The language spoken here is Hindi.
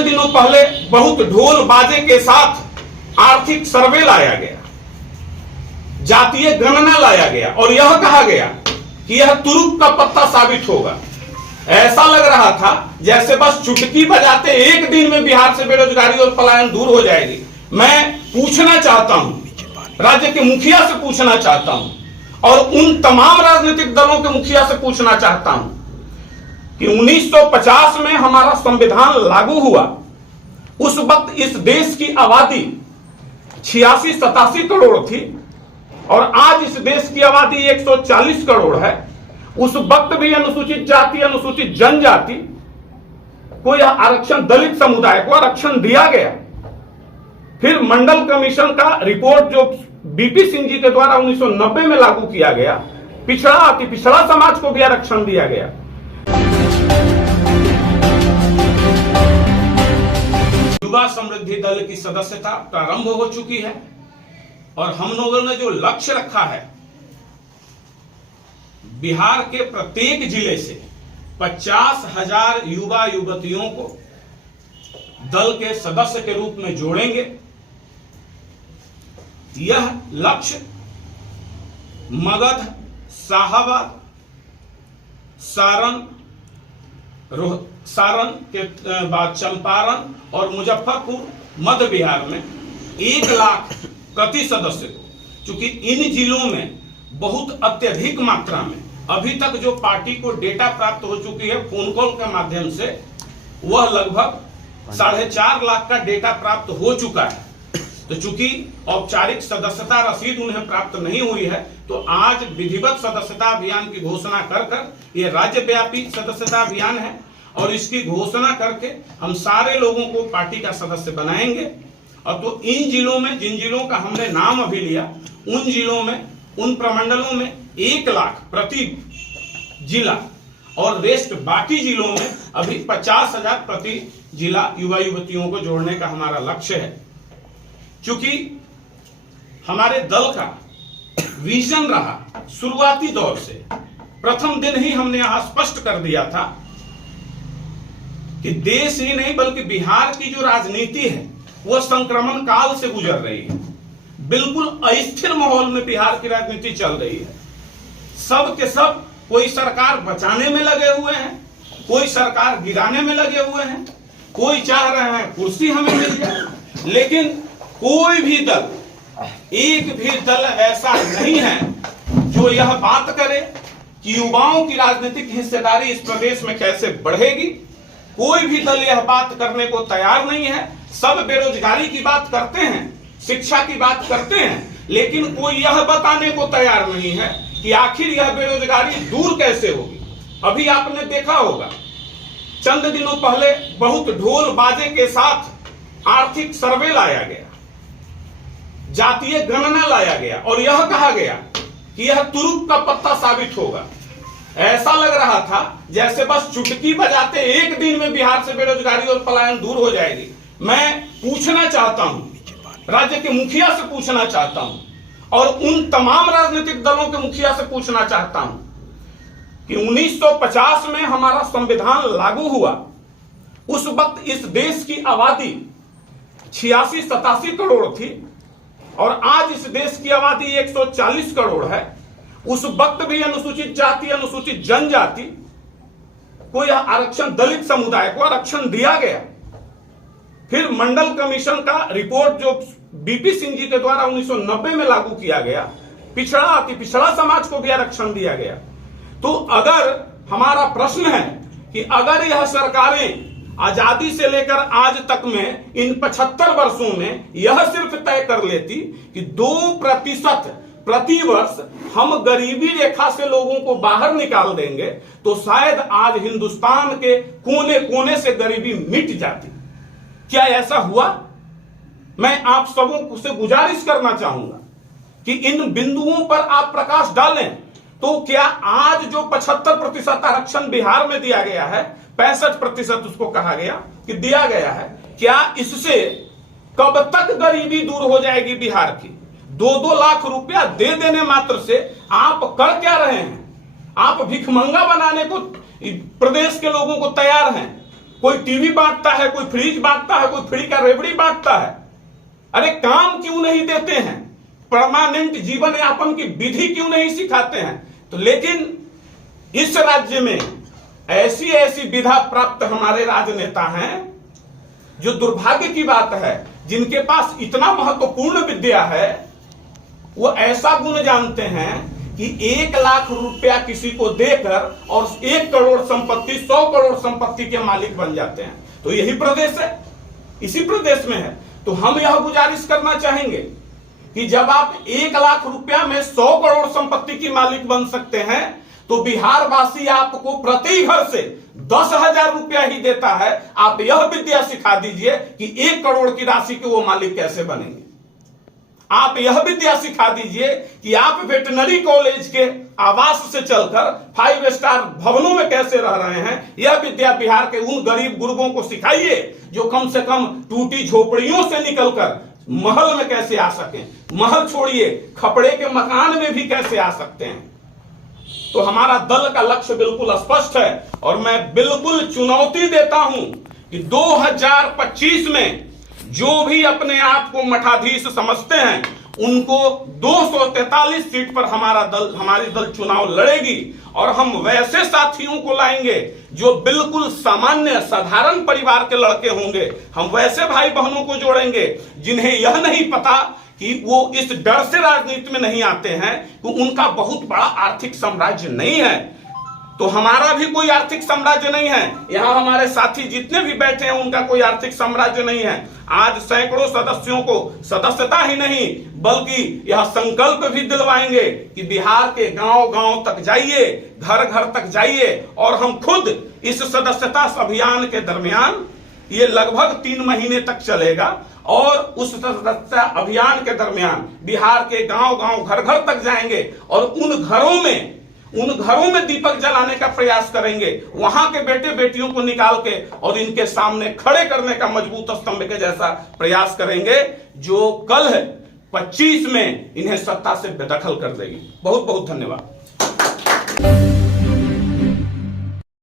दिनों पहले बहुत ढोल बाजे के साथ आर्थिक सर्वे लाया गया, जातीय गणना लाया गया और यह कहा गया कि यह तुरुप का पत्ता साबित होगा। ऐसा लग रहा था जैसे बस चुटकी बजाते एक दिन में बिहार से बेरोजगारी और पलायन दूर हो जाएगी। मैं पूछना चाहता हूं, राज्य के मुखिया से पूछना चाहता हूं और उन तमाम राजनीतिक दलों के मुखिया से पूछना चाहता हूं कि 1950 में हमारा संविधान लागू हुआ, उस वक्त इस देश की आबादी 86-87 करोड़ थी और आज इस देश की आबादी 140 करोड़ है। उस वक्त भी अनुसूचित जाति, अनुसूचित जनजाति को यह आरक्षण, दलित समुदाय को आरक्षण दिया गया। फिर मंडल कमीशन का रिपोर्ट जो बीपी सिंह जी के द्वारा 1990 में लागू किया गया, पिछड़ा अति पिछड़ा समाज को भी आरक्षण दिया गया। युवा समृद्धि दल की सदस्यता प्रारंभ हो चुकी है और हम लोगों ने जो लक्ष्य रखा है, बिहार के प्रत्येक जिले से 50,000 युवा युवतियों को दल के सदस्य के रूप में जोड़ेंगे। यह लक्ष्य मगध, साहाबाद, सारण के बाद चंपारण और मुजफ्फरपुर मध्य बिहार में 1 लाख प्रति सदस्य को, चूंकि इन जिलों में बहुत अत्यधिक मात्रा में अभी तक जो पार्टी को डेटा प्राप्त हो चुकी है फोन कॉल के माध्यम से, वह लगभग 4.5 लाख का डेटा प्राप्त हो चुका है। तो चूंकि औपचारिक सदस्यता रसीद उन्हें प्राप्त नहीं हुई है, तो आज विधिवत सदस्यता अभियान की घोषणा कर यह राज्यव्यापी सदस्यता अभियान है और इसकी घोषणा करके हम सारे लोगों को पार्टी का सदस्य बनाएंगे। और तो इन जिलों में, जिन जिलों का हमने नाम अभी लिया, उन जिलों में, उन प्रमंडलों में 1 लाख प्रति जिला और रेस्ट बाकी जिलों में अभी 50,000 प्रति जिला युवा युवतियों को जोड़ने का हमारा लक्ष्य है। क्योंकि हमारे दल का विजन रहा शुरुआती दौर से, प्रथम दिन ही हमने यहां स्पष्ट कर दिया था कि देश ही नहीं बल्कि बिहार की जो राजनीति है वह संक्रमण काल से गुजर रही है। बिल्कुल अस्थिर माहौल में बिहार की राजनीति चल रही है। सब के सब कोई सरकार बचाने में लगे हुए हैं, कोई सरकार गिराने में लगे हुए हैं, कोई चाह रहे हैं कुर्सी हमें मिल जाए, लेकिन कोई भी दल, एक भी दल ऐसा नहीं है जो यह बात करे कि युवाओं की राजनीतिक हिस्सेदारी इस प्रदेश में कैसे बढ़ेगी। कोई भी दल यह बात करने को तैयार नहीं है। सब बेरोजगारी की बात करते हैं, शिक्षा की बात करते हैं, लेकिन कोई यह बताने को तैयार नहीं है कि आखिर यह बेरोजगारी दूर कैसे होगी। अभी आपने देखा होगा, चंद दिनों पहले बहुत ढोल बाजे के साथ आर्थिक सर्वे लाया गया, जातीय गणना लाया गया और यह कहा गया कि यह तुरुप का पत्ता साबित होगा। ऐसा लग रहा था जैसे बस चुटकी बजाते एक दिन में बिहार से बेरोजगारी और पलायन दूर हो जाएगी। मैं पूछना चाहता हूं, राज्य के मुखिया से पूछना चाहता हूं और उन तमाम राजनीतिक दलों के मुखिया से पूछना चाहता हूं कि 1950 में हमारा संविधान लागू हुआ, उस वक्त इस देश की आबादी 86-87 करोड़ थी और आज इस देश की आबादी 140 करोड़ है। उस वक्त भी अनुसूचित जाति, अनुसूचित जनजाति को यह आरक्षण, दलित समुदाय को आरक्षण दिया गया। फिर मंडल कमीशन का रिपोर्ट जो बीपी सिंह जी के द्वारा 1990 में लागू किया गया, पिछड़ा अति पिछड़ा समाज को भी आरक्षण दिया गया। तो अगर हमारा प्रश्न है कि अगर यह सरकारें आजादी से लेकर आज तक में इन 75 वर्षों में यह सिर्फ तय कर लेती कि 2% प्रति वर्ष हम गरीबी रेखा से लोगों को बाहर निकाल देंगे, तो शायद आज हिंदुस्तान के कोने कोने से गरीबी मिट जाती। क्या ऐसा हुआ? मैं आप सबों से गुजारिश करना चाहूंगा कि इन बिंदुओं पर आप प्रकाश डालें। तो क्या आज जो 75% आरक्षण बिहार में दिया गया है, 65% उसको कहा गया कि दिया गया है, क्या इससे कब तक गरीबी दूर हो जाएगी बिहार की? 2-2 लाख रुपया दे देने मात्र से आप कर क्या रहे हैं? आप भिखमंगा बनाने को प्रदेश के लोगों को तैयार हैं। कोई टीवी बांटता है, कोई फ्रिज बांटता है, कोई फ्री का रेवड़ी बांटता है। अरे काम क्यों नहीं देते हैं? परमानेंट जीवन यापन की विधि क्यों नहीं सिखाते हैं? तो लेकिन इस राज्य में ऐसी ऐसी विधा प्राप्त हमारे राजनेता हैं, जो दुर्भाग्य की बात है, जिनके पास इतना महत्वपूर्ण विद्या है, वो ऐसा गुण जानते हैं कि 1 लाख रुपया किसी को देकर और 1 करोड़ संपत्ति, 100 करोड़ संपत्ति के मालिक बन जाते हैं। तो यही प्रदेश है, इसी प्रदेश में है। तो हम यह गुजारिश करना चाहेंगे कि जब आप 1 लाख रुपया में 100 करोड़ संपत्ति की मालिक बन सकते हैं, तो बिहार वासी आपको प्रति घर से 10,000 रुपया ही देता है। आप यह विद्या सिखा दीजिए कि 1 करोड़ की राशि के वो मालिक कैसे बनेंगे। आप यह विद्या सिखा दीजिए कि आप वेटनरी कॉलेज के आवास से चलकर 5 स्टार भवनों में कैसे रह रहे हैं। यह विद्या बिहार के उन गरीब गुरबों को सिखाइए जो कम से कम टूटी झोपड़ियों से निकलकर महल में कैसे आ सकें। महल छोड़िए, खपड़े के मकान में भी कैसे आ सकते हैं। तो हमारा दल का लक्ष्य बिल्कुल स्पष्ट है और मैं बिल्कुल चुनौती देता हूं कि 2025 में जो भी अपने आप को मठाधीश समझते हैं, उनको 243 सीट पर हमारी दल चुनाव लड़ेगी। और हम वैसे साथियों को लाएंगे जो बिल्कुल सामान्य साधारण परिवार के लड़के होंगे। हम वैसे भाई बहनों को जोड़ेंगे जिन्हें यह नहीं पता कि वो इस डर से राजनीति में नहीं आते हैं कि उनका बहुत बड़ा आर्थिक साम्राज्य नहीं है। तो हमारा भी कोई आर्थिक साम्राज्य नहीं है। यहां हमारे साथी जितने भी बैठे हैं, उनका कोई आर्थिक साम्राज्य नहीं है। आज सैकड़ों सदस्यों को सदस्यता ही नहीं, बल्कि यह संकल्प भी दिलवाएंगे कि बिहार के गांव-गांव तक जाइए, घर-घर तक जाइए और हम खुद इस सदस्यता अभियान के दरमियान, ये लगभग 3 महीने तक चलेगा, और उस सदस्यता अभियान के दरमियान बिहार के गांव-गांव, घर-घर तक जाएंगे और उन घरों में दीपक जलाने का प्रयास करेंगे। वहां के बेटे बेटियों को निकाल के और इनके सामने खड़े करने का मजबूत स्तंभ के जैसा प्रयास करेंगे, जो कल 25 में इन्हें सत्ता से बेदखल कर देगी। बहुत बहुत धन्यवाद।